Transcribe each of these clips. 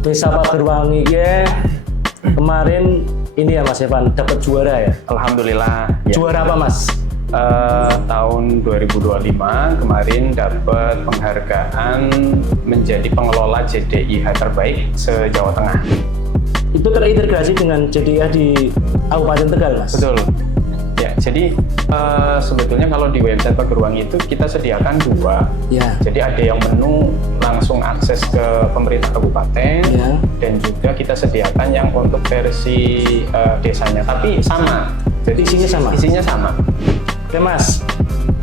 Desa Pagerwangi ya kemarin ini ya Mas Evan dapat juara ya. Alhamdulillah. Ya. Juara apa Mas? Tahun 2025 kemarin dapat penghargaan menjadi pengelola JDIH terbaik se-Jawa Tengah. Itu terintegrasi dengan JDIH di Kabupaten Tegal Mas? Betul. Ya, jadi sebetulnya kalau di website Pagerwangi itu kita sediakan dua. Ya. Jadi ada yang menu langsung akses ke pemerintah kabupaten, ya. Dan juga kita sediakan yang untuk versi desanya, tapi sama. Jadi isinya sama. Isinya sama. Oke Mas,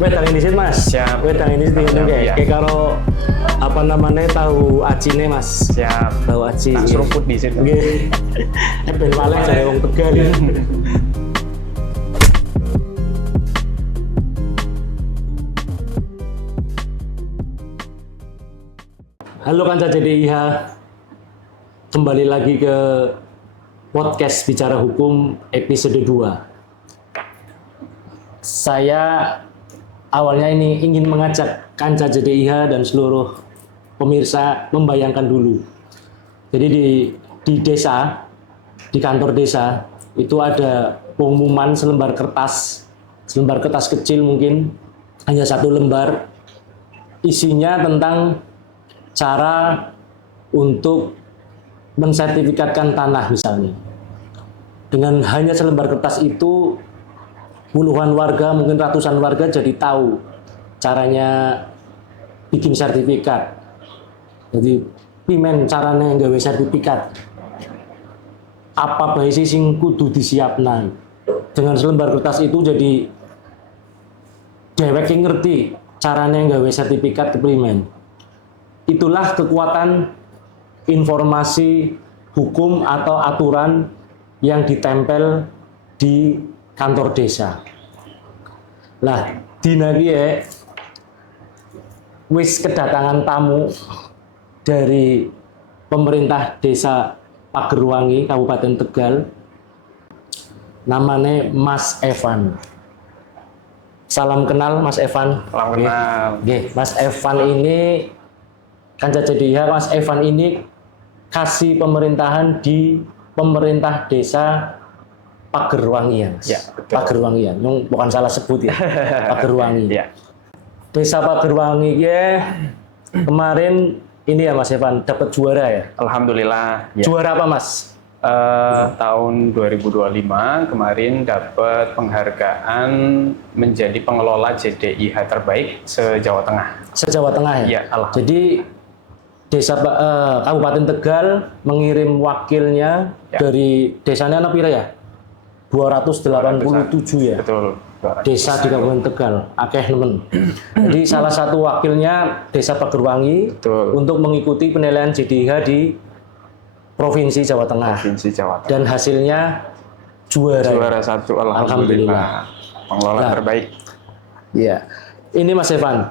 wedang ini sih Mas. Siap. Wedang ini sih kayak kalau apa namanya tahu acine Mas. Siap. Tahu aci. Tak seruput di situ. Nggih. Ben paling jare wong Tegal ya. Halo kanca JDIH, kembali lagi ke podcast Bicara Hukum episode 2. Saya awalnya ini ingin mengajak kanca JDIH dan seluruh pemirsa membayangkan dulu. Jadi di desa, di kantor desa, itu ada pengumuman selembar kertas kecil mungkin, hanya satu lembar, isinya tentang cara untuk mensertifikatkan tanah misalnya. Dengan hanya selembar kertas itu, puluhan warga, mungkin ratusan warga jadi tahu caranya bikin sertifikat. Jadi pimen caranya nggawe sertifikat. Apa bae sing kudu disiapna. Dengan selembar kertas itu jadi dheweke ngerti caranya nggawe sertifikat keprimen. Itulah kekuatan informasi hukum atau aturan yang ditempel di kantor desa. Lah, dina iki wis kedatangan tamu dari pemerintah desa Pagerwangi, Kabupaten Tegal. Namanya Mas Evan. Salam kenal Mas Evan. Salam kenal. Nggih, Mas Evan ini kanca JDIH, Mas Evan ini kasih pemerintahan di pemerintah desa Pagerwangi ya, Pagerwangi ya, bukan salah sebut ya. Pagerwangi. Ya. Desa Pagerwangi ya kemarin ini ya Mas Evan dapat juara ya. Alhamdulillah. Ya. Juara apa Mas? Tahun 2025 kemarin dapat penghargaan menjadi pengelola JDIH terbaik se-Jawa Tengah. Se-Jawa Tengah ya. Ya, alhamdulillah. Jadi desa Kabupaten Tegal mengirim wakilnya dari desanya apa ya? 287 ya. Betul. Desa di Kabupaten Tegal, akeh nemen. Jadi salah satu wakilnya Desa Pagerwangi. Betul. Untuk mengikuti penilaian JDIH di Provinsi Jawa Tengah. Provinsi Jawa Tengah. Dan hasilnya juara. Juara satu, alhamdulillah. Pengelola terbaik. Iya. Ini Mas Evan.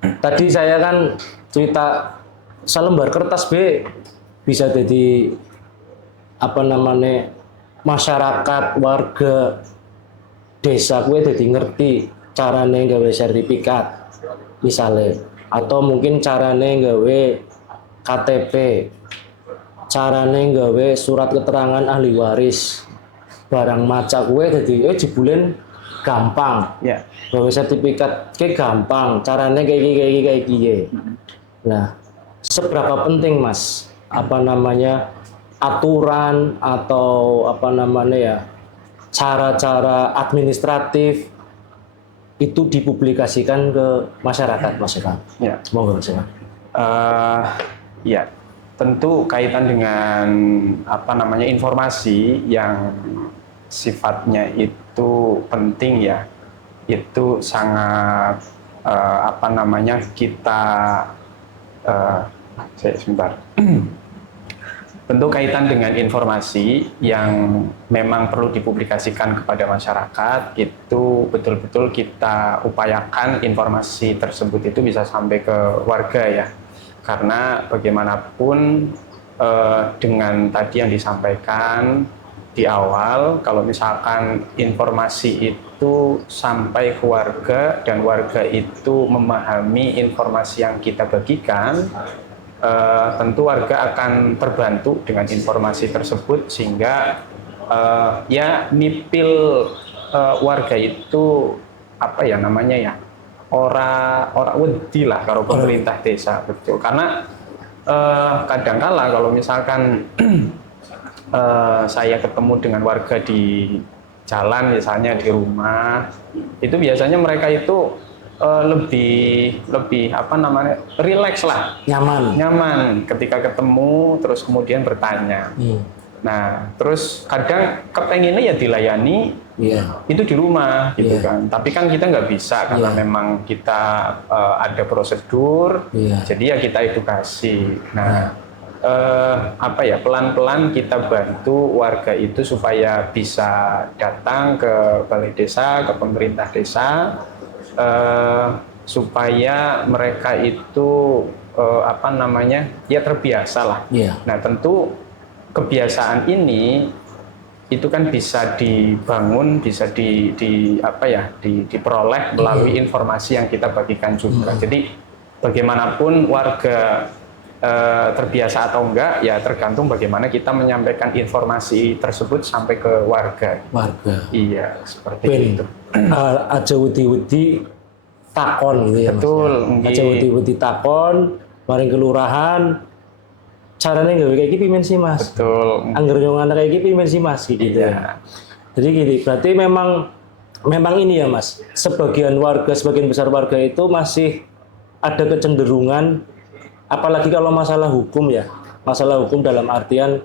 Tadi saya kan cerita selembar kertas B bisa jadi apa namanya masyarakat warga desa gue jadi ngerti carane gawe sertifikat misalnya, atau mungkin carane gawe KTP, carane gawe surat keterangan ahli waris, barang maca gue jadi jebulin gampang. Ya. Gawe sertifikat ke gampang, carane kayak gini. Nah, seberapa penting Mas apa namanya aturan atau apa namanya ya cara-cara administratif itu dipublikasikan ke masyarakat Mas Evan? Ya. Monggo Mas Evan. Ya, tentu kaitan dengan apa namanya informasi yang sifatnya itu penting ya. Itu sangat apa namanya kita sebentar. Tentu kaitan dengan informasi yang memang perlu dipublikasikan kepada masyarakat, itu betul-betul kita upayakan informasi tersebut itu bisa sampai ke warga ya. Karena bagaimanapun dengan tadi yang disampaikan di awal, kalau misalkan informasi itu sampai ke warga dan warga itu memahami informasi yang kita bagikan, tentu warga akan terbantu dengan informasi tersebut sehingga ya nipil warga itu apa ya namanya ya ora wedi lah kalau pemerintah desa betul karena kadangkala kalau misalkan saya ketemu dengan warga di jalan misalnya di rumah itu biasanya mereka itu lebih apa namanya rileks lah nyaman ketika ketemu terus kemudian bertanya. Nah terus kadang kepengennya ya dilayani itu di rumah gitu kan tapi kan kita nggak bisa karena memang kita ada prosedur jadi ya kita edukasi. Nah apa ya pelan-pelan kita bantu warga itu supaya bisa datang ke balai desa ke pemerintah desa supaya mereka itu apa namanya ya terbiasa lah. Nah tentu kebiasaan ini itu kan bisa dibangun, bisa diperoleh melalui informasi yang kita bagikan juga. Jadi bagaimanapun warga terbiasa atau enggak, ya tergantung bagaimana kita menyampaikan informasi tersebut sampai ke warga. Iya, seperti itu. Aja wedi-wedi takon gitu ya. Betul. Aja wedi-wedi takon, maring kelurahan. Caranya nggak kayak gini pimen sih mas. Betul. Angger nyongan kayak gini pimen sih mas gitu. Jadi gini, berarti memang ini ya mas. Sebagian besar warga itu masih ada kecenderungan, apalagi kalau masalah hukum ya. Masalah hukum dalam artian,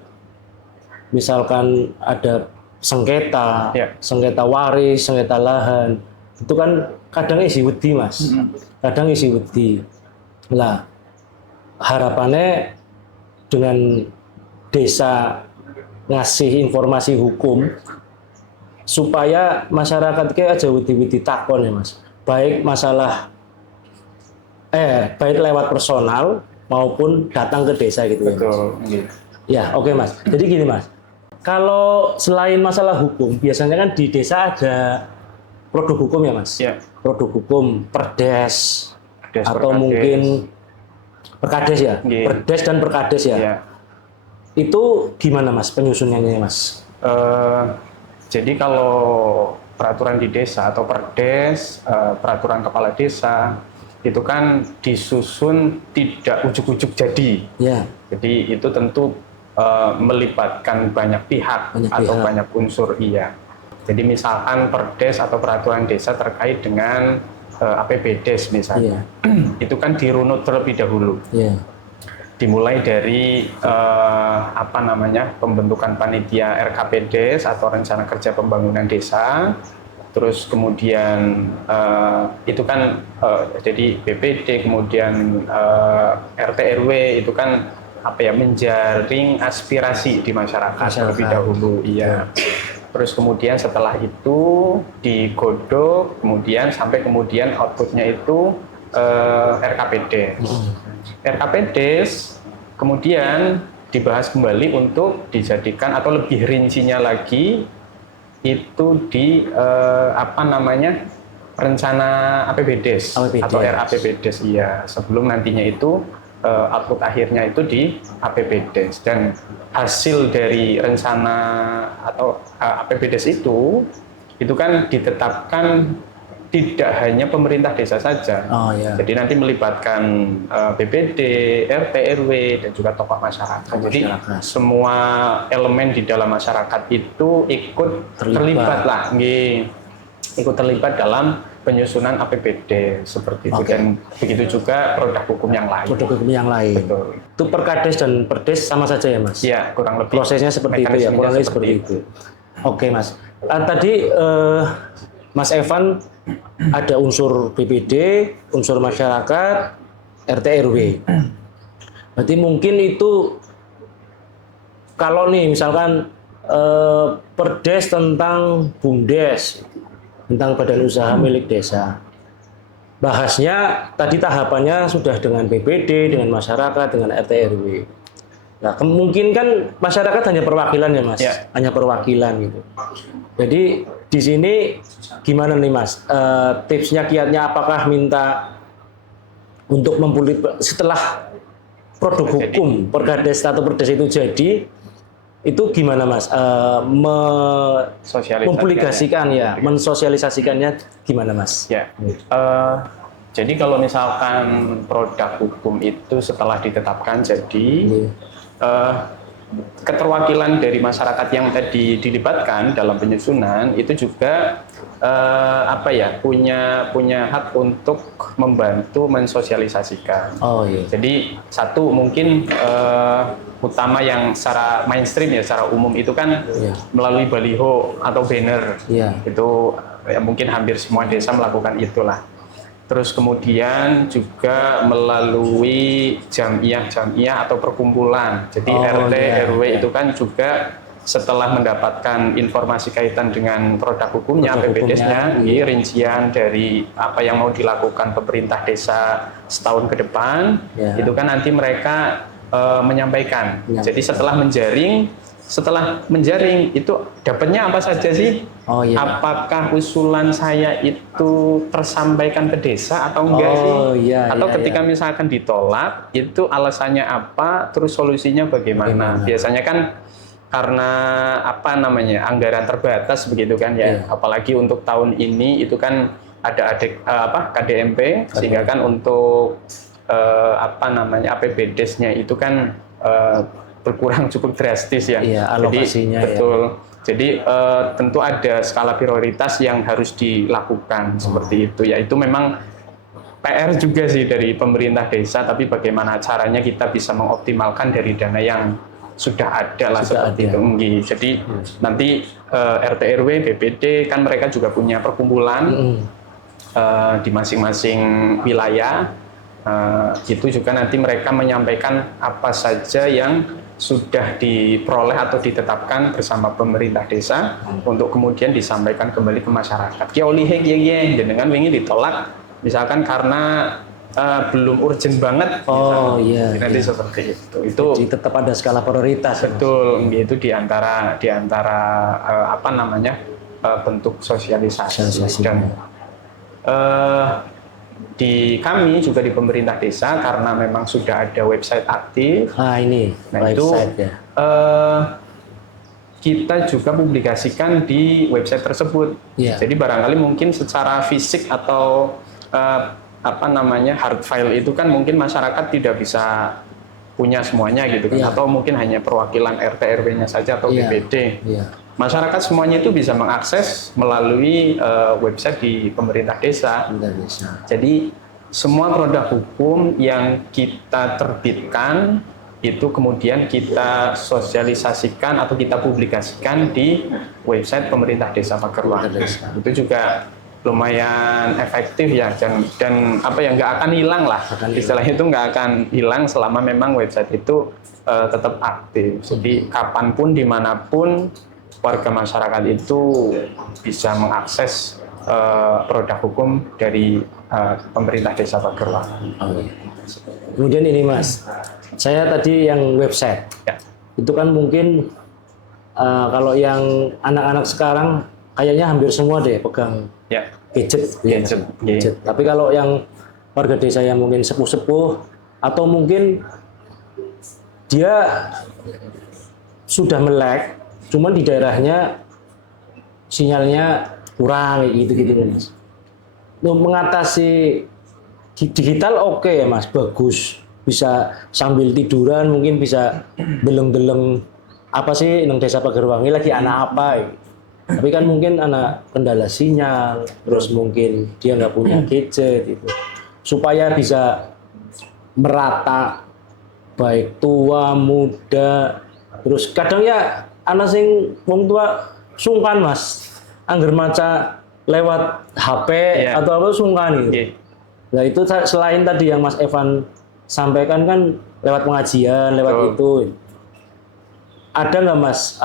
misalkan ada sengketa, sengketa waris, sengketa lahan, itu kan kadang isi wedi mas. Kadang isi wedi. Lah harapannya dengan desa ngasih informasi hukum supaya masyarakat kayak aja wedi-wedi takon ya mas, baik lewat personal maupun datang ke desa gitu. Betul. Ya oke mas, jadi gini mas, kalau selain masalah hukum biasanya kan di desa ada produk hukum ya mas, produk hukum perdes atau mungkin perkades ya, perdes dan perkades ya. Itu gimana mas penyusunannya mas? Jadi kalau peraturan di desa atau perdes, peraturan kepala desa itu kan disusun tidak ujuk-ujuk jadi. Jadi itu tentu melibatkan banyak pihak atau banyak unsur Jadi misalkan perdes atau peraturan desa terkait dengan APBDes misalnya, itu kan dirunut terlebih dahulu. Dimulai dari pembentukan panitia RKPDes atau Rencana Kerja Pembangunan Desa, terus kemudian itu kan jadi BPD, kemudian RT RW itu kan menjaring aspirasi di masyarakat terlebih dahulu. Terus kemudian setelah itu digodok, kemudian sampai kemudian outputnya itu RKPD. RKPDes kemudian dibahas kembali untuk dijadikan atau lebih rincinya lagi itu di rencana APBDes atau RAPBDes sebelum nantinya itu output akhirnya itu di APBDes. Dan hasil dari rencana atau APBDes itu kan ditetapkan tidak hanya pemerintah desa saja. Jadi nanti melibatkan BPD, RT, RW dan juga tokoh masyarakat. Jadi semua elemen di dalam masyarakat itu ikut terlibat ikut terlibat dalam penyusunan APBD seperti itu. Dan begitu juga produk hukum yang lain. Betul. Itu perkades dan perdes sama saja ya mas? Ya, kurang lebih. Prosesnya seperti itu ya, kurang lebih seperti itu. Oke mas. Tadi Mas Evan ada unsur BPD, unsur masyarakat, RT RW. Berarti mungkin itu kalau nih misalkan perdes tentang BUMDes, tentang badan usaha milik desa. Bahasnya tadi tahapannya sudah dengan BPD, dengan masyarakat, dengan RT RW. Nah, mungkin kan masyarakat hanya perwakilan ya Mas, hanya perwakilan gitu. Jadi di sini gimana nih Mas? Tipsnya kiatnya apakah minta untuk setelah produk hukum Perkades atau Perdes itu jadi, itu gimana Mas? Mempublikasikan ya, mensosialisasikannya gimana Mas? Ya, jadi kalau misalkan produk hukum itu setelah ditetapkan jadi keterwakilan dari masyarakat yang tadi dilibatkan dalam penyusunan itu juga punya hak untuk membantu mensosialisasikan. Oh iya. Jadi satu mungkin utama yang secara mainstream ya, secara umum itu kan melalui baliho atau banner. Itu ya, mungkin hampir semua desa melakukan itulah. Terus kemudian juga melalui jamiah atau perkumpulan. Jadi RT, RW itu kan juga setelah mendapatkan informasi kaitan dengan produk hukumnya, PPDS-nya, rincian dari apa yang mau dilakukan pemerintah desa setahun ke depan, itu kan nanti mereka menyampaikan. Jadi setelah menjaring itu dapatnya apa saja sih? Apakah usulan saya itu tersampaikan ke desa atau enggak sih? Atau ketika misalkan ditolak, itu alasannya apa? Terus solusinya bagaimana? Biasanya kan karena anggaran terbatas begitu kan ya. Apalagi untuk tahun ini itu kan ada KDMP sehingga kan untuk APBDes-nya itu kan berkurang cukup drastis ya. Alokasinya. Jadi, betul. Jadi tentu ada skala prioritas yang harus dilakukan seperti itu. Ya itu memang PR juga sih dari pemerintah desa. Tapi bagaimana caranya kita bisa mengoptimalkan dari dana yang sudah ada lah seperti itu. Jadi nanti RT RW, BPD kan mereka juga punya perkumpulan di masing-masing wilayah. Itu juga nanti mereka menyampaikan apa saja yang sudah diperoleh atau ditetapkan bersama pemerintah desa untuk kemudian disampaikan kembali ke masyarakat. Ki olih dengan wingi ditolak misalkan karena belum urgent banget. Nanti seperti itu. Jadi tetap ada skala prioritas. Betul, itu di antara bentuk sosialisasi. Dan di kami juga di pemerintah desa karena memang sudah ada website aktif. Website itu kita juga publikasikan di website tersebut. Jadi barangkali mungkin secara fisik atau hard file itu kan mungkin masyarakat tidak bisa punya semuanya gitu kan, atau mungkin hanya perwakilan RT RW-nya saja atau BPD. Masyarakat semuanya itu bisa mengakses melalui website di pemerintah desa. Jadi semua produk hukum yang kita terbitkan itu kemudian kita sosialisasikan atau kita publikasikan di website pemerintah desa Pagerwangi. Itu juga lumayan efektif ya, dan nggak akan hilang lah. Istilahnya itu nggak akan hilang selama memang website itu tetap aktif. Jadi kapanpun dimanapun warga masyarakat itu bisa mengakses produk hukum dari pemerintah desa Pagerwangi. Kemudian ini Mas, saya tadi yang website itu kan mungkin kalau yang anak-anak sekarang kayaknya hampir semua deh pegang gadget. Tapi kalau yang warga desa yang mungkin sepuh-sepuh atau mungkin dia sudah melek, cuman di daerahnya sinyalnya kurang gitu Mas. Mengatasi digital oke ya Mas, bagus. Bisa sambil tiduran mungkin bisa deleng-deleng apa sih nang desa Pagerwangi lagi anak apa gitu. Tapi kan mungkin anak kendala sinyal, terus mungkin dia nggak punya gadget itu. Supaya bisa merata baik tua, muda, terus kadang ya anak sing wong tua sungkan Mas. Angger maca lewat HP atau apa sungkan gitu. Nah itu selain tadi yang Mas Evan sampaikan kan lewat pengajian, lewat itu. Ada nggak Mas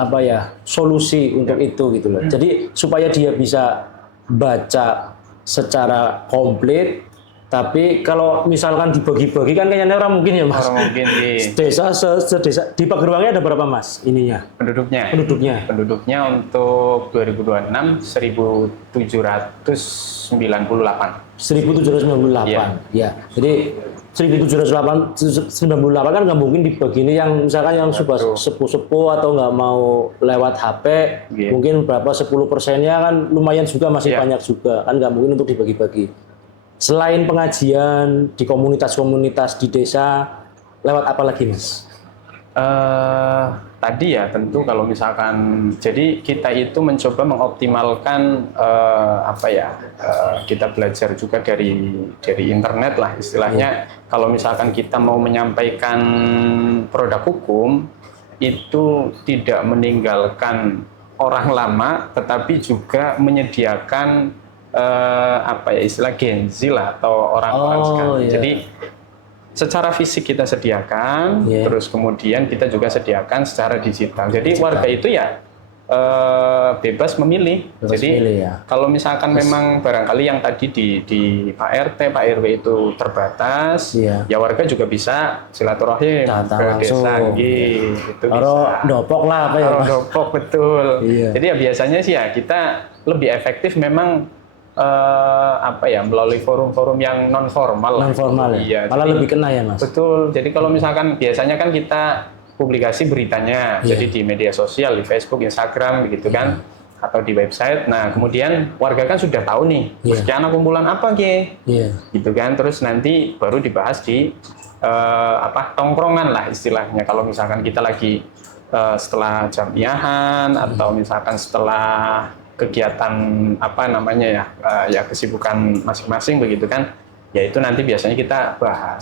solusi untuk itu gitu loh. Jadi supaya dia bisa baca secara komplit, tapi kalau misalkan dibagi-bagi kan kayaknya orang mungkin ya Mas. Desa di Pagerwangi ada berapa Mas ininya? Penduduknya untuk 2026 1798. 1798. Ya. Jadi 1798 kan nggak mungkin dibagi ini yang misalkan yang sudah sepuh-sepuh atau nggak mau lewat HP, mungkin berapa 10%-nya kan lumayan juga, masih banyak juga kan, nggak mungkin untuk dibagi-bagi. Selain pengajian di komunitas-komunitas di desa, lewat apa lagi Mas? Tadi ya tentu kalau misalkan, jadi kita itu mencoba mengoptimalkan kita belajar juga dari internet lah istilahnya. Kalau misalkan kita mau menyampaikan produk hukum itu tidak meninggalkan orang lama, tetapi juga menyediakan istilah Gen Z lah atau orang-orang sekarang. Jadi secara fisik kita sediakan, terus kemudian kita juga sediakan secara digital. Jadi warga itu ya bebas memilih. Kalau misalkan memang barangkali yang tadi di Pak RT, Pak RW itu terbatas, ya warga juga bisa silaturahim ke desa, itu bisa. Dopok lah apa ya? Dopok betul. Jadi ya biasanya sih ya kita lebih efektif memang melalui forum-forum yang non formal ya. Malah lebih kena ya Mas. Betul. Jadi kalau misalkan biasanya kan kita publikasi beritanya, jadi di media sosial, di Facebook, Instagram, begitu kan, atau di website. Nah kemudian warga kan sudah tahu nih, sekian kumpulan apa gitu kan. Terus nanti baru dibahas di tongkrongan lah istilahnya. Kalau misalkan kita lagi setelah jamiahan atau misalkan setelah kegiatan kesibukan masing-masing begitu kan, ya itu nanti biasanya kita bahas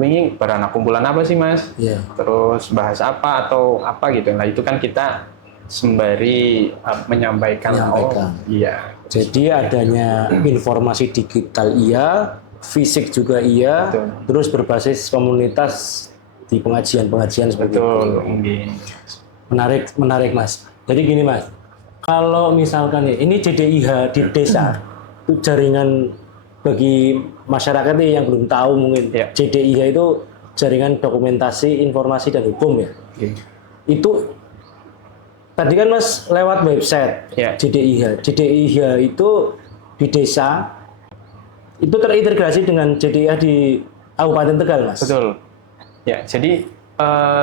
ini beranak kumpulan apa sih Mas, terus bahas apa atau apa gitu. Nah itu kan kita sembari menyampaikan. Jadi adanya informasi digital fisik juga terus berbasis komunitas di pengajian seperti itu. Menarik Mas. Jadi gini Mas, kalau misalkan ini JDIH di desa, itu jaringan bagi masyarakat nih yang belum tahu mungkin, JDIH itu jaringan dokumentasi informasi dan hukum ya. Itu tadi kan Mas lewat website JDIH. JDIH itu di desa itu terintegrasi dengan JDIH di Kabupaten Tegal Mas. Betul. Ya, jadi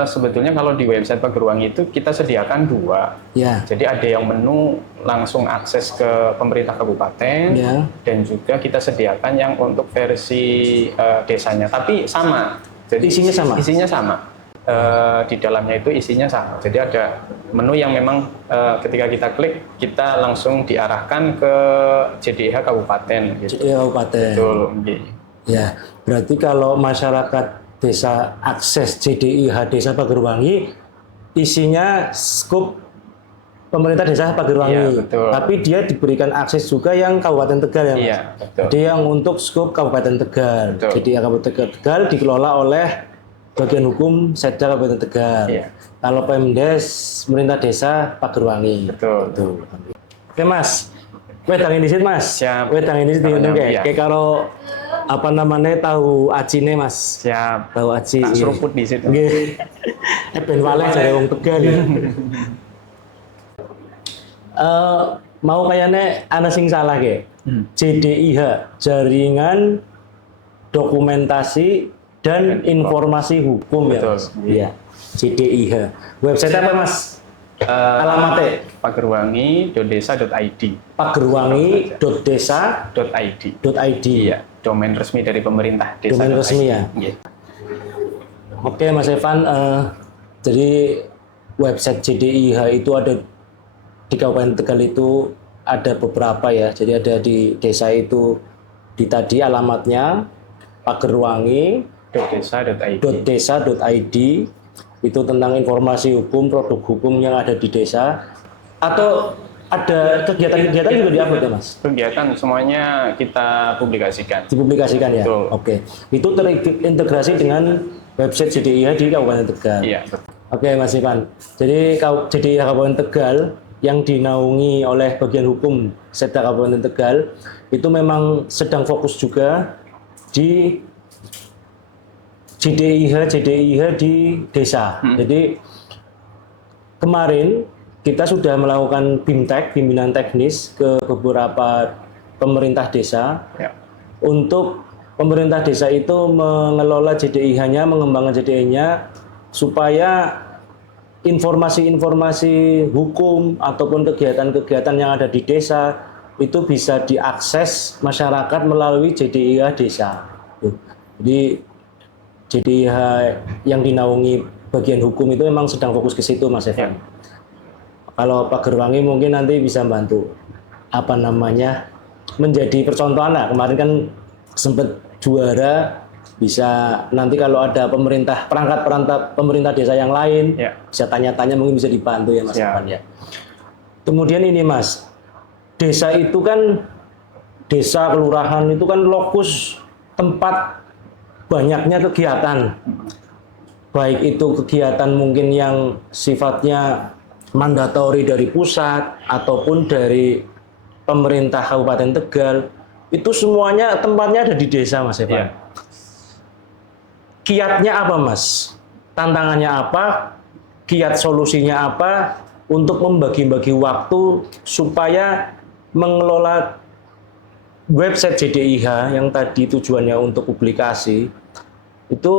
sebetulnya kalau di website Pagerwangi itu kita sediakan 2. Jadi ada yang menu langsung akses ke pemerintah kabupaten, dan juga kita sediakan yang untuk versi desanya. Tapi sama. Jadi isinya sama. Di dalamnya itu isinya sama. Jadi ada menu yang memang ketika kita klik kita langsung diarahkan ke JDIH kabupaten. JDIH kabupaten. Betul. Ya, berarti kalau masyarakat desa akses JDIH Desa Pagerwangi, isinya skup pemerintah desa Pagerwangi, tapi dia diberikan akses juga yang Kabupaten Tegal ya Mas. Jadi yang untuk skup Kabupaten Tegal, JDIH Kabupaten Tegal dikelola oleh bagian hukum Setda Kabupaten Tegal. Kalau Pemdes pemerintah desa Pagerwangi. Betul. Oke Mas, wedang ini sih Mas. Wedang ini sih kayak kalau tahu acine Mas. Siap. Tahu aci. Tak seruput di situ. Nggih. Ben waleh jare wong Tegal ya. Mau kayaknya ana sing salah ge. JDIH, jaringan dokumentasi dan informasi hukum ya Mas. Iya. JDIH. Website apa Mas? Alamatnya pagerwangi.desa.id. pagerwangi.desa.id. Iya, domain resmi dari pemerintah desa. Domain resmi ya. Oke Mas Evan, jadi website JDIH itu ada di Kabupaten Tegal itu ada beberapa ya. Jadi ada di desa itu di tadi alamatnya pagerwangi.desa.id. Itu tentang informasi hukum, produk hukum yang ada di desa. Atau ada kegiatan-kegiatan juga diupload ya Mas? Kegiatan semuanya kita publikasikan. Dipublikasikan ya? Betul. Oke. Itu terintegrasi dengan website JDIH di Kabupaten Tegal. Iya. Oke Mas Ivan. Jadi JDIH Kabupaten Tegal yang dinaungi oleh bagian hukum Setda Kabupaten Tegal itu memang sedang fokus juga di JDIH di desa. Jadi kemarin kita sudah melakukan BIMTEK, bimbingan teknis ke beberapa pemerintah desa untuk pemerintah desa itu mengelola JDIH-nya, mengembangkan JDIH-nya supaya informasi-informasi hukum ataupun kegiatan-kegiatan yang ada di desa itu bisa diakses masyarakat melalui JDIH desa. Tuh. Jadi JDIH yang dinaungi bagian hukum itu memang sedang fokus ke situ, Mas Evan. Ya. Kalau Pak Gerwangi mungkin nanti bisa bantu menjadi percontohan lah. Kemarin kan sempat juara, bisa nanti kalau ada perangkat pemerintah desa yang lain Ya. bisa tanya-tanya, mungkin bisa dibantu ya Mas Ya. Evan ya. Kemudian ini Mas, desa itu kan, desa kelurahan itu kan lokus tempat banyaknya kegiatan, baik itu kegiatan mungkin yang sifatnya mandatori dari pusat ataupun dari pemerintah Kabupaten Tegal, itu semuanya tempatnya ada di desa, Mas Evan. Ya. Kiatnya apa, Mas? Tantangannya apa? Kiat solusinya apa untuk membagi-bagi waktu supaya mengelola website JDIH yang tadi tujuannya untuk publikasi itu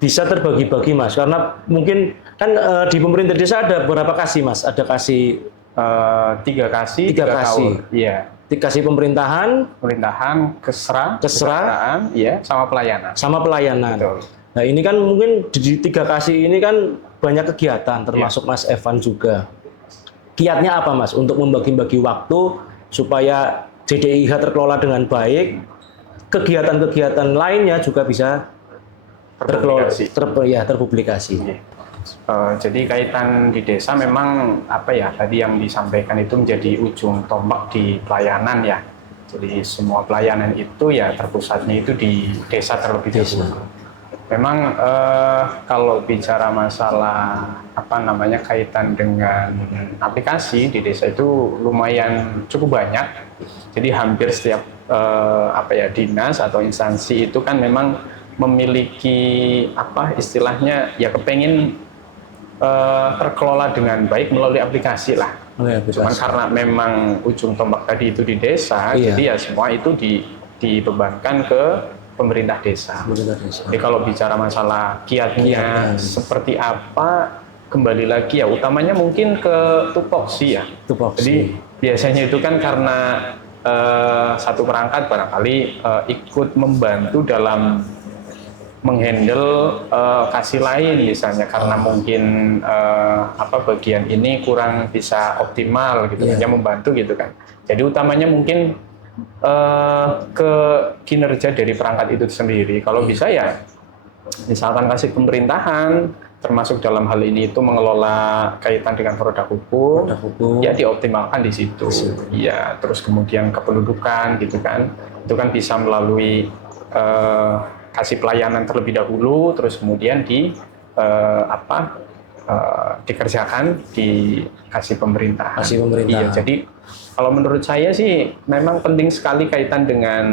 bisa terbagi-bagi, Mas? Karena mungkin kan di pemerintah desa ada berapa kasih, Mas? Ada kasih 3 kasih, Tiga 3 kasih. kaur. Iya. dikasih pemerintahan, Pemerintahan, Kesra. kesejahteraan, iya, sama pelayanan. sama pelayanan. Betul. Nah ini kan mungkin di 3 kasih ini kan banyak kegiatan, termasuk Mas Evan juga. Kiatnya apa, Mas, untuk membagi-bagi waktu supaya JDIH terkelola dengan baik, kegiatan-kegiatan lainnya juga bisa terkelola, terpublikasi. Iya. Jadi kaitan di desa memang apa ya, tadi yang disampaikan itu menjadi ujung tombak di pelayanan ya. Jadi semua pelayanan itu ya terpusatnya itu di desa terlebih dahulu. Memang kalau bicara masalah kaitan dengan aplikasi di desa itu lumayan cukup banyak. Jadi hampir setiap dinas atau instansi itu kan memang memiliki istilahnya ya kepengen terkelola dengan baik melalui aplikasi lah. Cuman karena memang ujung tombak tadi itu di desa, jadi ya semua itu dibebankan ke pemerintah desa. Jadi kalau bicara masalah kiatnya seperti apa, kembali lagi ya utamanya mungkin ke tupoksi ya. Jadi biasanya itu kan karena satu perangkat barangkali ikut membantu dalam menghandle kasih lain misalnya karena mungkin bagian ini kurang bisa optimal gitu ya membantu gitu kan. Jadi utamanya mungkin ke kinerja dari perangkat itu sendiri. Kalau bisa ya misalkan kasih pemerintahan termasuk dalam hal ini itu mengelola kaitan dengan produk hukum. Ya dioptimalkan di situ. Ya, terus kemudian kependudukan gitu kan. Itu kan bisa melalui kasih pelayanan terlebih dahulu, terus kemudian dikerjakan dikasih pemerintahan. Iya, jadi kalau menurut saya sih memang penting sekali kaitan dengan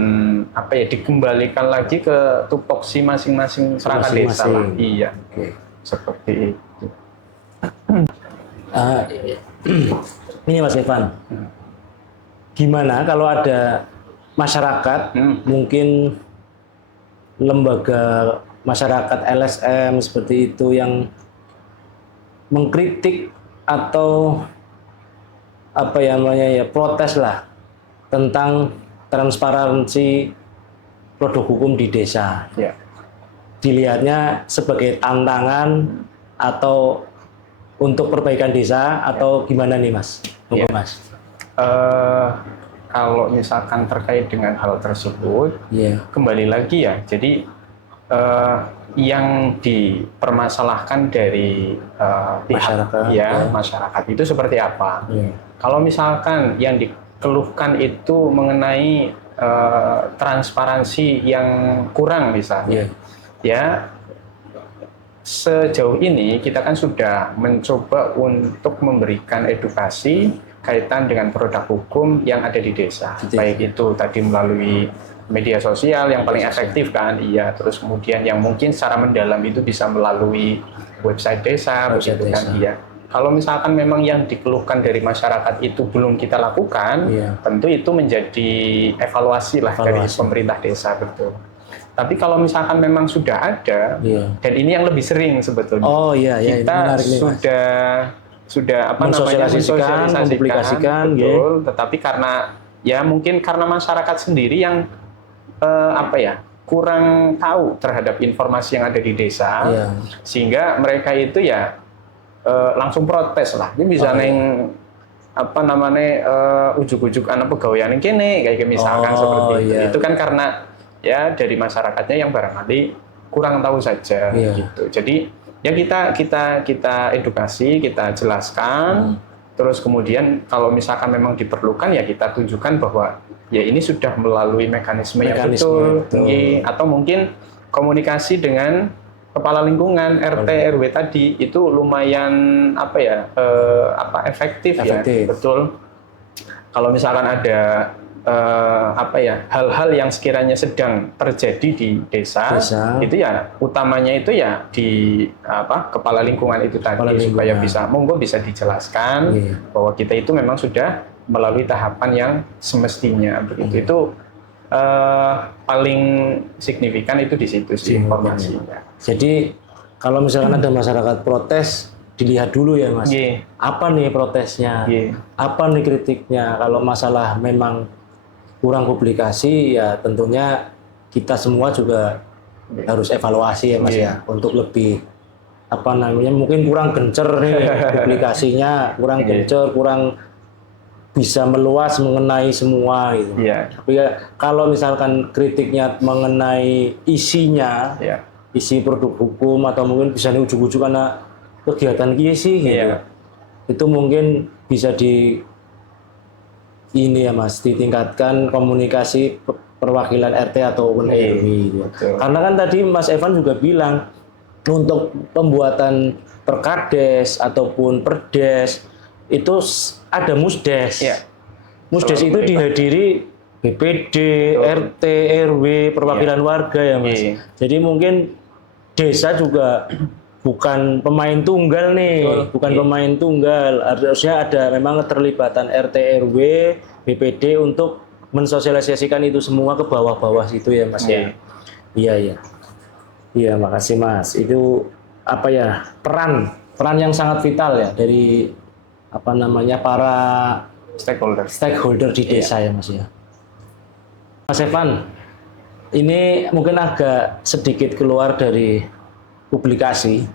dikembalikan lagi ke tupoksi masing-masing perangkat desa lah. Iya, seperti itu. Ini Mas Evan, gimana kalau ada masyarakat mungkin lembaga masyarakat LSM seperti itu yang mengkritik atau protes lah tentang transparansi produk hukum di desa. Ya. Dilihatnya sebagai tantangan atau untuk perbaikan desa atau gimana nih Mas? Mas. Kalau misalkan terkait dengan hal tersebut, kembali lagi ya, jadi yang dipermasalahkan dari pihak masyarakat itu seperti apa? Kalau misalkan yang dikeluhkan itu mengenai transparansi yang kurang misalnya, ya sejauh ini kita kan sudah mencoba untuk memberikan edukasi kaitan dengan produk hukum yang ada di desa, baik itu tadi melalui media sosial yang paling efektif kan, terus kemudian yang mungkin secara mendalam itu bisa melalui website desa, begitu kan, kalau misalkan memang yang dikeluhkan dari masyarakat itu belum kita lakukan, Iya. tentu itu menjadi evaluasi lah dari Evaluasi. pemerintah desa, betul. Tapi kalau misalkan memang sudah ada, Iya. dan ini yang lebih sering sebetulnya, Oh iya, iya, ini kita menarik nih, Mas. sudah apa namanya Mensosialisasikan, mempublikasikan, betul. Tetapi karena ya mungkin karena masyarakat sendiri yang apa ya kurang tahu terhadap informasi yang ada di desa, Iya. sehingga mereka itu ya langsung protes lah. Ini bisa neng apa namanya ujuk-ujuk anak pegawaian yang kene kayak misalkan seperti itu. Iya. Itu kan karena ya dari masyarakatnya yang barangkali kurang tahu saja Iya. gitu. Jadi ya kita edukasi, kita jelaskan, terus kemudian kalau misalkan memang diperlukan ya kita tunjukkan bahwa ya ini sudah melalui mekanisme yang betul. Atau mungkin komunikasi dengan kepala lingkungan RT RW tadi itu lumayan apa ya efektif ya, betul. Kalau misalkan ada apa ya hal-hal yang sekiranya sedang terjadi di desa, itu ya utamanya itu ya di apa kepala lingkungan itu tadi supaya bisa dijelaskan bahwa kita itu memang sudah melalui tahapan yang semestinya begitu. Itu paling signifikan itu di situ sih informasinya. Jadi kalau misalkan ada masyarakat protes, dilihat dulu ya Mas. Apa nih protesnya? Apa nih kritiknya? Kalau masalah memang kurang publikasi ya tentunya kita semua juga harus evaluasi ya Mas ya untuk lebih apa namanya mungkin kurang gencer nih publikasinya, kurang gencer, kurang bisa meluas mengenai semua gitu. Tapi ya kalau misalkan kritiknya mengenai isinya, isi produk hukum atau mungkin bisa ujuk-ujuk karena kegiatan kia sih gitu. Itu mungkin bisa ini ya Mas, ditingkatkan komunikasi perwakilan RT ataupun RW gitu. Karena kan tadi Mas Evan juga bilang untuk pembuatan perkades ataupun perdes itu ada musdes. Musdes itu dihadiri BPD, RT, RW, perwakilan warga ya Mas. Jadi mungkin desa juga bukan pemain tunggal nih, bukan pemain tunggal. Harusnya ada memang keterlibatan RT, RW, BPD untuk mensosialisasikan itu semua ke bawah-bawah situ ya Mas ya. Iya. Iya, makasih Mas. Itu apa ya? Peran yang sangat vital ya dari apa namanya para stakeholder di desa ya Mas ya. Mas Evan, ini mungkin agak sedikit keluar dari publikasi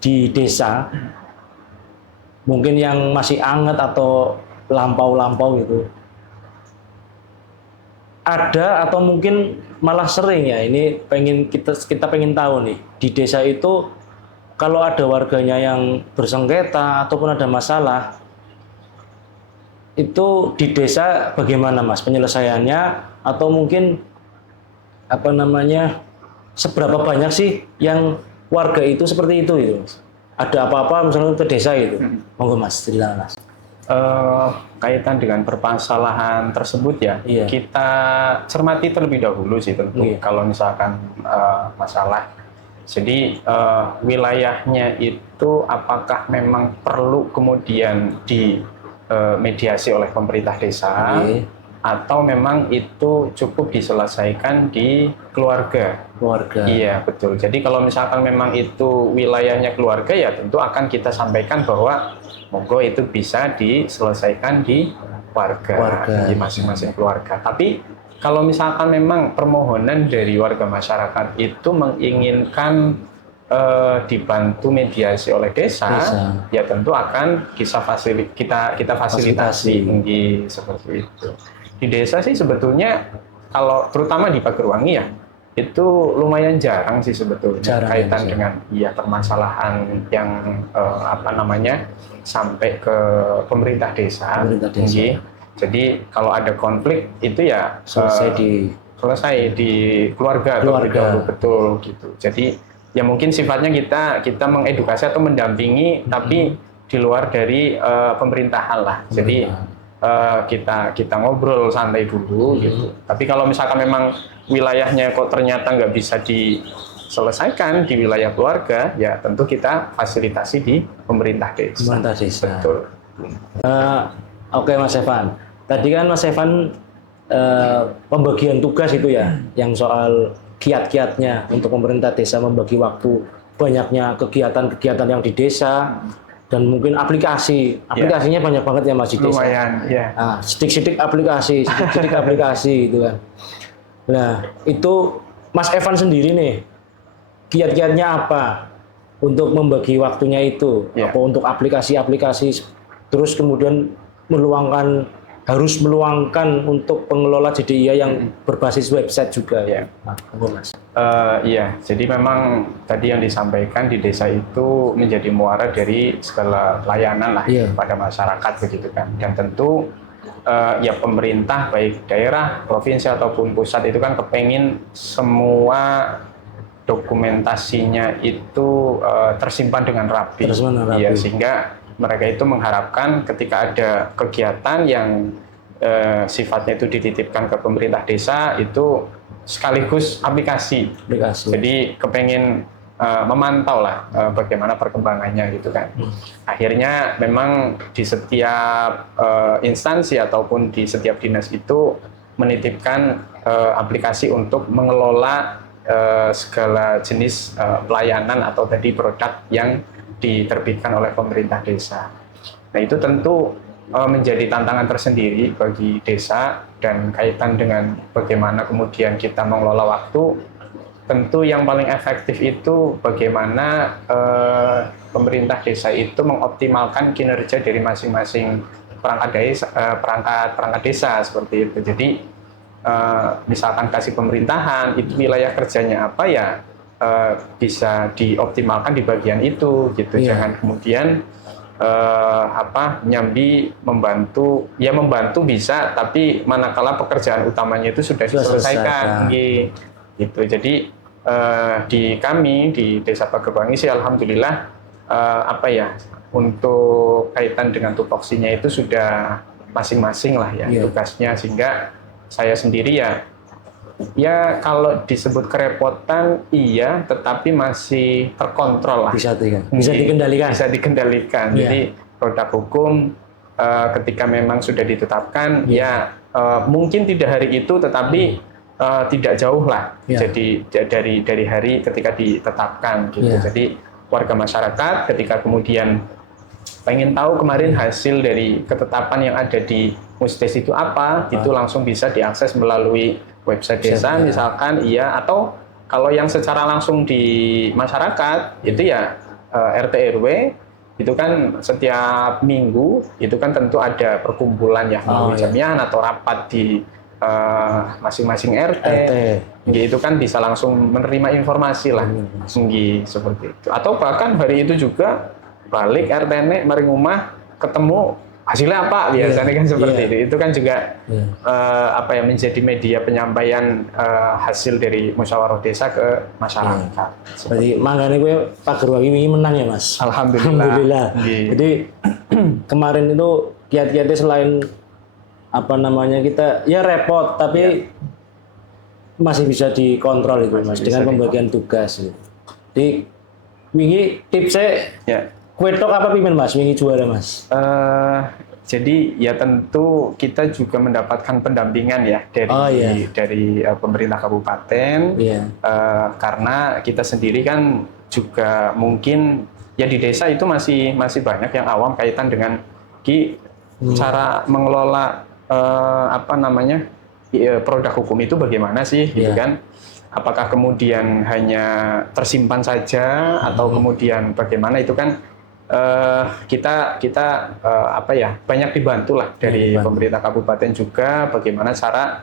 di desa, mungkin yang masih anget atau lampau-lampau gitu. Ada atau mungkin malah sering ya, ini kita pengen tahu nih, di desa itu kalau ada warganya yang bersengketa ataupun ada masalah, itu di desa bagaimana Mas penyelesaiannya, atau mungkin apa namanya seberapa banyak sih yang warga itu seperti itu gitu? Ada apa-apa misalnya ke desa itu? Monggo Mas, silakan Mas. Kaitan dengan permasalahan tersebut ya, kita cermati terlebih dahulu sih tentu. Kalau misalkan masalah, jadi wilayahnya itu apakah memang perlu kemudian dimediasi oleh pemerintah desa, atau memang itu cukup diselesaikan di keluarga. Iya, betul. Jadi kalau misalkan memang itu wilayahnya keluarga ya tentu akan kita sampaikan bahwa monggo itu bisa diselesaikan di warga. Di masing-masing keluarga. Tapi kalau misalkan memang permohonan dari warga masyarakat itu menginginkan dibantu mediasi oleh desa, ya tentu akan kita fasilitasi seperti itu. Di desa sih sebetulnya kalau terutama di Pagerwangi ya itu lumayan jarang sih sebetulnya kaitan dengan permasalahan yang apa namanya sampai ke pemerintah desa. Jadi kalau ada konflik itu ya selesai di keluarga. Betul gitu. Jadi ya mungkin sifatnya kita mengedukasi atau mendampingi, tapi di luar dari pemerintahan lah. Jadi kita ngobrol santai dulu gitu. Tapi kalau misalkan memang wilayahnya kok ternyata nggak bisa selesaikan di wilayah keluarga, ya tentu kita fasilitasi di pemerintah desa. Pemerintah desa. Betul. Oke Mas Evan. Tadi kan Mas Evan pembagian tugas itu ya, yang soal kiat-kiatnya untuk pemerintah desa membagi waktu, banyaknya kegiatan-kegiatan yang di desa, dan mungkin aplikasinya banyak banget ya Mas di desa. Lumayan, ya. Nah, sidik-sidik aplikasi itu kan. Nah, itu Mas Evan sendiri nih, kiat-kiatnya apa untuk membagi waktunya itu? Ya. Apa untuk aplikasi-aplikasi, terus kemudian harus meluangkan untuk pengelola JDIA yang berbasis website juga ya. Nah, Mas. Iya, jadi memang tadi yang disampaikan di desa itu menjadi muara dari segala layanan lah pada masyarakat begitu kan. Dan tentu ya pemerintah baik daerah, provinsi ataupun pusat itu kan kepengin semua dokumentasinya itu tersimpan dengan rapi. Iya, sehingga mereka itu mengharapkan ketika ada kegiatan yang sifatnya itu dititipkan ke pemerintah desa itu sekaligus aplikasi. Jadi kepengen memantau lah bagaimana perkembangannya gitu kan. Akhirnya memang di setiap instansi ataupun di setiap dinas itu menitipkan aplikasi untuk mengelola segala jenis pelayanan atau tadi produk yang diterbitkan oleh pemerintah desa. Nah itu tentu menjadi tantangan tersendiri bagi desa dan kaitan dengan bagaimana kemudian kita mengelola waktu. Tentu yang paling efektif itu bagaimana pemerintah desa itu mengoptimalkan kinerja dari masing-masing perangkat desa seperti itu. Jadi misalkan kasih pemerintahan itu wilayah kerjanya apa ya bisa dioptimalkan di bagian itu gitu. Jangan kemudian nyambi membantu bisa tapi manakala pekerjaan utamanya itu sudah diselesaikan gitu. Jadi di kami di Desa Pagerwangi sih alhamdulillah untuk kaitan dengan tupoksinya itu sudah masing-masing lah ya tugasnya, sehingga saya sendiri ya kalau disebut kerepotan iya, tetapi masih terkontrol lah. Bisa dikendalikan. Jadi produk hukum ketika memang sudah ditetapkan mungkin tidak hari itu, tetapi tidak jauh lah. Jadi dari hari ketika ditetapkan gitu. Jadi warga masyarakat ketika kemudian pengen tahu kemarin hasil dari ketetapan yang ada di Musdes itu apa, itu langsung bisa diakses melalui website desa misalkan atau kalau yang secara langsung di masyarakat itu RT RW itu kan setiap minggu itu kan tentu ada perkumpulan melalui jamiah atau rapat di masing-masing RT. Itu kan bisa langsung menerima informasi lah seperti itu, atau bahkan hari itu juga balik RT mari rumah ketemu hasilnya apa biasanya kan seperti itu kan juga menjadi media penyampaian hasil dari musyawarah desa ke masyarakat. Berarti manggane gue Pagerwangi ini menang ya Mas. Alhamdulillah. Jadi kemarin itu kiat-kiatnya selain kita repot tapi masih bisa dikontrol itu Mas dengan pembagian tugas. Jadi wingi tipsnya Kwetok apa pimen Mas? Wingi juara Mas? Jadi tentu kita juga mendapatkan pendampingan dari pemerintah kabupaten karena kita sendiri kan juga mungkin di desa itu masih banyak yang awam kaitan dengan cara mengelola produk hukum itu bagaimana sih gitu kan? Apakah kemudian hanya tersimpan saja atau kemudian bagaimana itu kan? Kita banyak dibantu lah dari pemerintah kabupaten juga bagaimana cara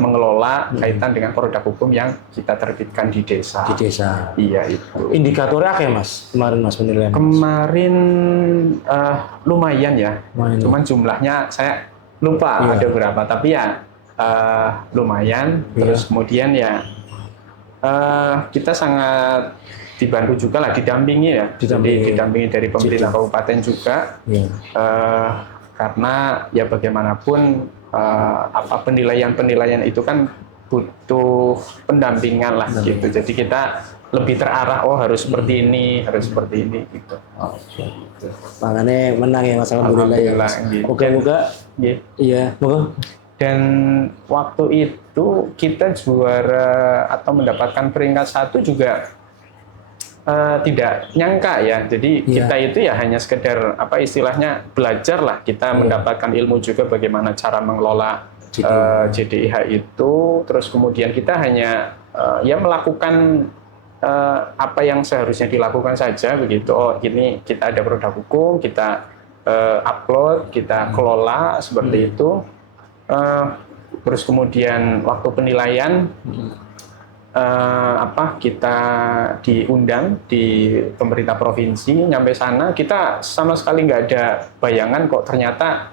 mengelola kaitan dengan produk hukum yang kita terbitkan di desa. Iya itu. Indikatornya apa ya Mas? Kemarin Mas penilaian. Kemarin lumayan ya. Cuman jumlahnya saya lupa ada berapa, tapi lumayan. Terus kemudian kita sangat dibantu juga lah, didampingi dari pemerintah kabupaten juga, karena bagaimanapun penilaian itu kan butuh pendampingan lah gitu. Jadi kita lebih terarah, oh harus seperti ini, harus seperti ini gitu. Oh, makanya menang ya Mas, alhamdulillah ya. Alhamdulillah, gitu. Moga-moga Iya. iya, moga. Dan waktu itu kita juara atau mendapatkan peringkat 1 juga tidak nyangka ya. Jadi kita itu ya hanya sekedar apa istilahnya belajar lah. Kita mendapatkan ilmu juga bagaimana cara mengelola JDIH itu. Terus kemudian kita hanya ya melakukan apa yang seharusnya dilakukan saja begitu. Oh ini kita ada produk hukum, kita upload, kita kelola seperti itu. Terus kemudian waktu penilaian kita diundang di pemerintah provinsi, nyampe sana kita sama sekali nggak ada bayangan kok ternyata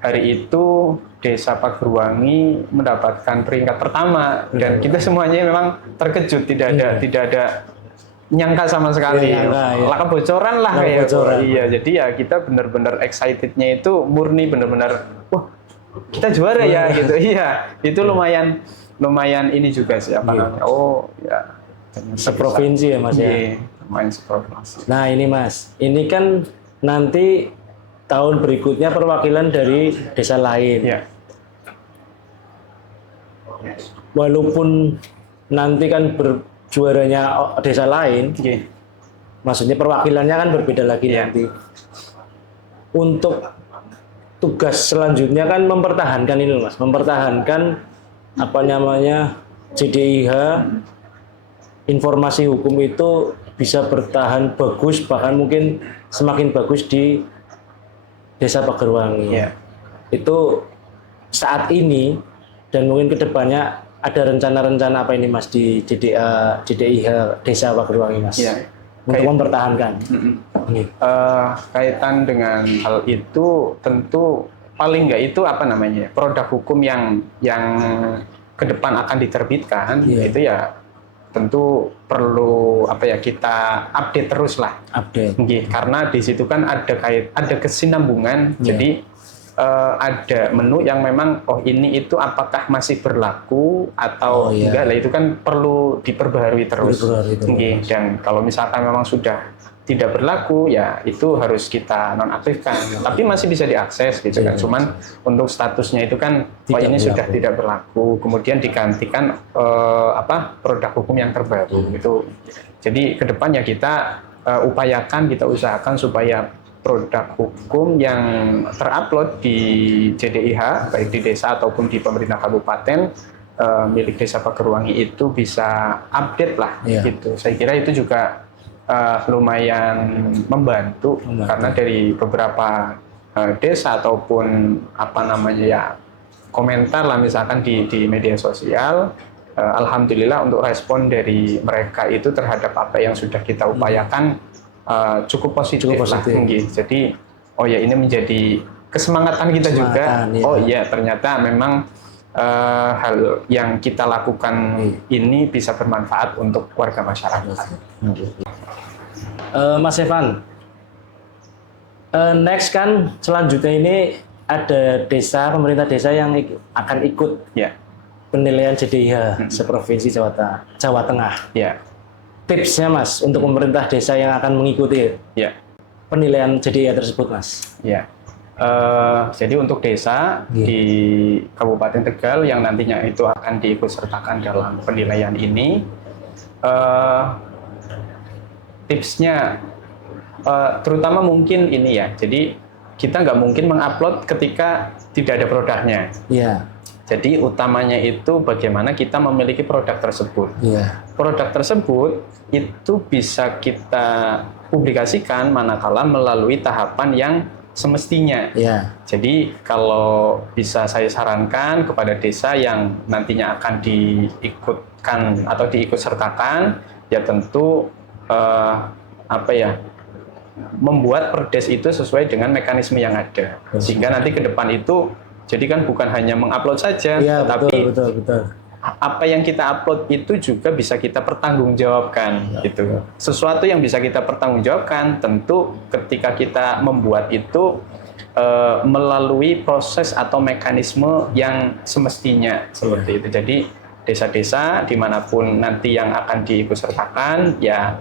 hari itu Desa Pagerwangi mendapatkan peringkat pertama dan kita semuanya memang terkejut, tidak ada nyangka sama sekali, lah kebocoran lah kayak iya. Jadi ya kita benar-benar excitednya itu murni benar-benar wah kita juara ya gitu. Iya, itu lumayan ini juga sih apa namanya. Oh, ya. Seprovinsi ya Mas ya. Lumayan seprovinsi. Nah, ini Mas. Ini kan nanti tahun berikutnya perwakilan dari desa lain. Ya. Walaupun nanti kan berjuaranya desa lain. Maksudnya perwakilannya kan berbeda lagi nanti. Untuk tugas selanjutnya kan mempertahankan ini Mas, mempertahankan apa namanya JDIH, informasi hukum itu bisa bertahan bagus, bahkan mungkin semakin bagus di Desa Pagerwangi. Itu saat ini dan mungkin kedepannya ada rencana-rencana apa ini Mas di JDIH Desa Pagerwangi Mas? Untuk mempertahankan. Kaitan dengan hal itu tentu paling nggak itu apa namanya produk hukum yang ke depan akan diterbitkan itu ya tentu perlu apa ya kita update terus lah. Karena di situ kan ada kesinambungan. Jadi ada menu yang memang ini itu apakah masih berlaku atau enggak lah, itu kan perlu diperbaharui terus. Dan kalau misalkan memang sudah tidak berlaku ya itu harus kita nonaktifkan, tapi masih bisa diakses gitu kan. Cuman untuk statusnya itu kan ini sudah tidak berlaku, kemudian digantikan produk hukum yang terbaru gitu. Jadi kedepannya kita usahakan supaya produk hukum yang terupload di JDIH baik di desa ataupun di pemerintah kabupaten milik Desa Pagerwangi itu bisa update lah gitu. Saya kira itu juga lumayan membantu karena dari beberapa desa ataupun apa namanya ya komentar lah misalkan di media sosial, alhamdulillah untuk respon dari mereka itu terhadap apa yang sudah kita upayakan cukup positif lah. Jadi ini menjadi kesemangatan kita juga. Ternyata memang hal yang kita lakukan ini bisa bermanfaat untuk warga masyarakat. Mas Evan, next kan selanjutnya ini ada pemerintah desa yang akan ikut penilaian JDIH seprovinsi Jawa Tengah. Tipsnya Mas untuk pemerintah desa yang akan mengikuti penilaian JDIH tersebut Mas? Jadi untuk desa di Kabupaten Tegal yang nantinya itu akan diikutsertakan dalam penilaian ini, tipsnya terutama mungkin ini ya. Jadi kita nggak mungkin mengupload ketika tidak ada produknya. Jadi utamanya itu bagaimana kita memiliki produk tersebut. Produk tersebut itu bisa kita publikasikan manakala melalui tahapan yang semestinya. Jadi kalau bisa saya sarankan kepada desa yang nantinya akan diikutkan atau diikutsertakan, ya tentu membuat perdes itu sesuai dengan mekanisme yang ada. Sehingga nanti ke depan itu jadi kan bukan hanya mengupload saja, tapi betul. apa yang kita upload itu juga bisa kita pertanggungjawabkan gitu. Sesuatu yang bisa kita pertanggungjawabkan tentu ketika kita membuat itu melalui proses atau mekanisme yang semestinya seperti itu. Jadi desa-desa dimanapun nanti yang akan diikutsertakan, ya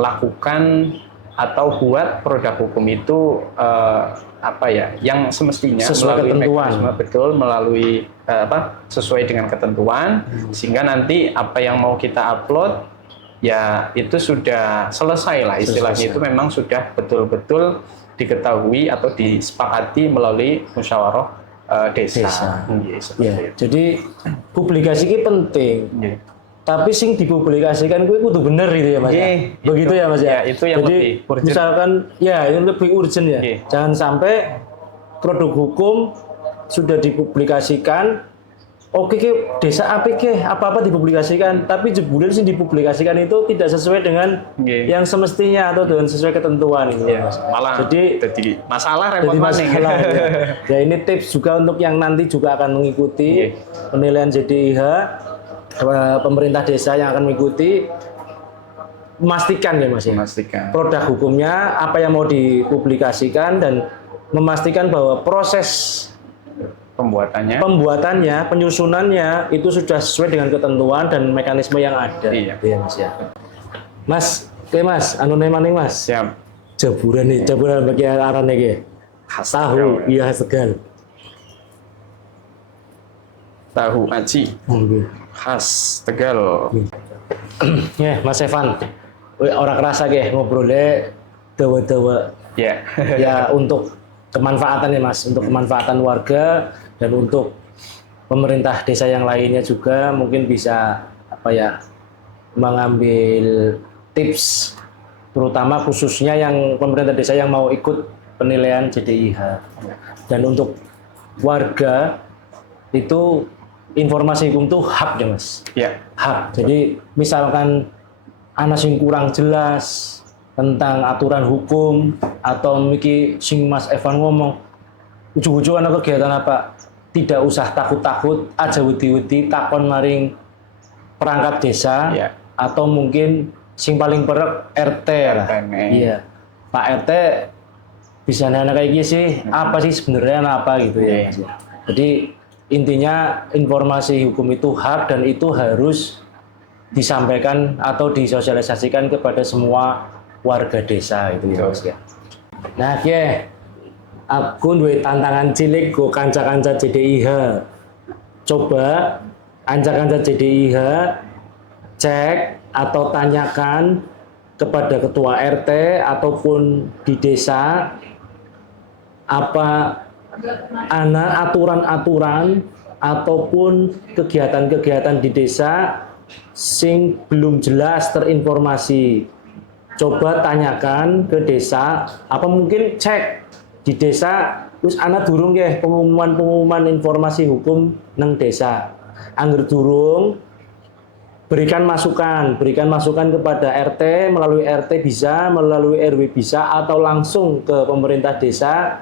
lakukan atau buat produk hukum itu yang semestinya sesuai melalui ketentuan. mekanisme, betul, melalui sesuai dengan ketentuan, sehingga nanti apa yang mau kita upload ya itu sudah selesai lah istilahnya, itu memang sudah betul-betul diketahui atau disepakati melalui musyawarah desa. Ya, jadi publikasi ini penting. Tapi sing dipublikasikan gue kudu bener gitu ya Mas. Begitu ya Mas ya. Itu yang jadi lebih urgent. misalkan ya yang lebih urgent ya. Jangan sampai produk hukum sudah dipublikasikan, oke ke desa apa dipublikasikan, tapi jebulan sih dipublikasikan itu tidak sesuai dengan yang semestinya atau dengan sesuai ketentuan ini. Malah jadi masalah repot maning. Ya ini tips juga untuk yang nanti juga akan mengikuti penilaian JDIH, pemerintah desa yang akan mengikuti, memastikan ya Mas ya. Memastikan Produk hukumnya apa yang mau dipublikasikan dan memastikan bahwa proses pembuatannya, penyusunannya itu sudah sesuai dengan ketentuan dan mekanisme yang ada. Iya Mas ya. Mas, Mas, anu maning Mas. Siap. Jaburan bagi arane iki. Tahu, iya Tegal. Tahu aci. Khas Tegal. Ya, Mas Evan. Orang kerasa ge ngobrolnya dawa-dawa. Ya. Ya untuk kemanfaatan ya Mas, untuk kemanfaatan warga dan untuk pemerintah desa yang lainnya juga mungkin bisa mengambil tips, terutama khususnya yang pemerintah desa yang mau ikut penilaian JDIH. Dan untuk warga itu informasi hukum itu hak ya Mas. Ya. Hak. Jadi misalkan anak sing kurang jelas tentang aturan hukum atau miki sing Mas Evan ngomong ujug-ujug ana kegiatan apa, tidak usah takut-takut, aja wedi-wedi takon maring perangkat desa atau mungkin sing paling perek RT lah. Iya. Pak RT bisa nanya kayak gini sih, apa sih sebenarnya apa gitu ya. Jadi intinya informasi hukum itu hak dan itu harus disampaikan atau disosialisasikan kepada semua warga desa itu ya Mas ya. Nah, aku duwe tantangan cilik go kanca-kanca JDIH. Coba kanca-kanca JDIH cek atau tanyakan kepada ketua RT ataupun di desa apa aturan-aturan ataupun kegiatan-kegiatan di desa sing belum jelas terinformasi. Coba tanyakan ke desa, apa mungkin cek di desa terus anak durung ya pengumuman informasi hukum nang desa. Angger durung berikan masukan kepada RT, melalui RT bisa, melalui RW bisa, atau langsung ke pemerintah desa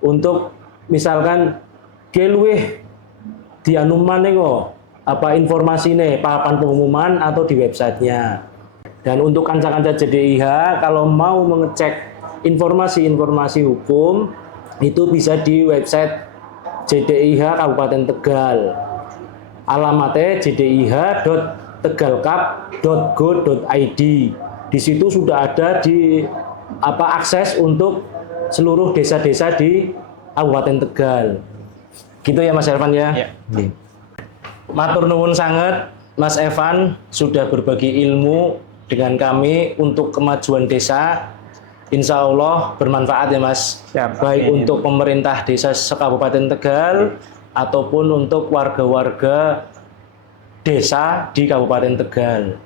untuk misalkan geluweh dianuman nego apa informasi nih papan pengumuman atau di websitenya. Dan untuk kanca-kanca JDIH kalau mau mengecek informasi-informasi hukum itu bisa di website JDIH Kabupaten Tegal. Alamatnya jdih.tegalkap.go.id. Di situ sudah ada akses untuk seluruh desa-desa di Kabupaten Tegal. Gitu ya Mas Evan ya. Matur nuwun sangat Mas Evan sudah berbagi ilmu dengan kami untuk kemajuan desa. Insya Allah bermanfaat ya Mas. Baik untuk pemerintah desa se-Kabupaten Tegal ataupun untuk warga-warga desa di Kabupaten Tegal.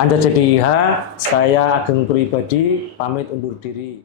Anda JDIH, saya Ageng Pribadi pamit undur diri.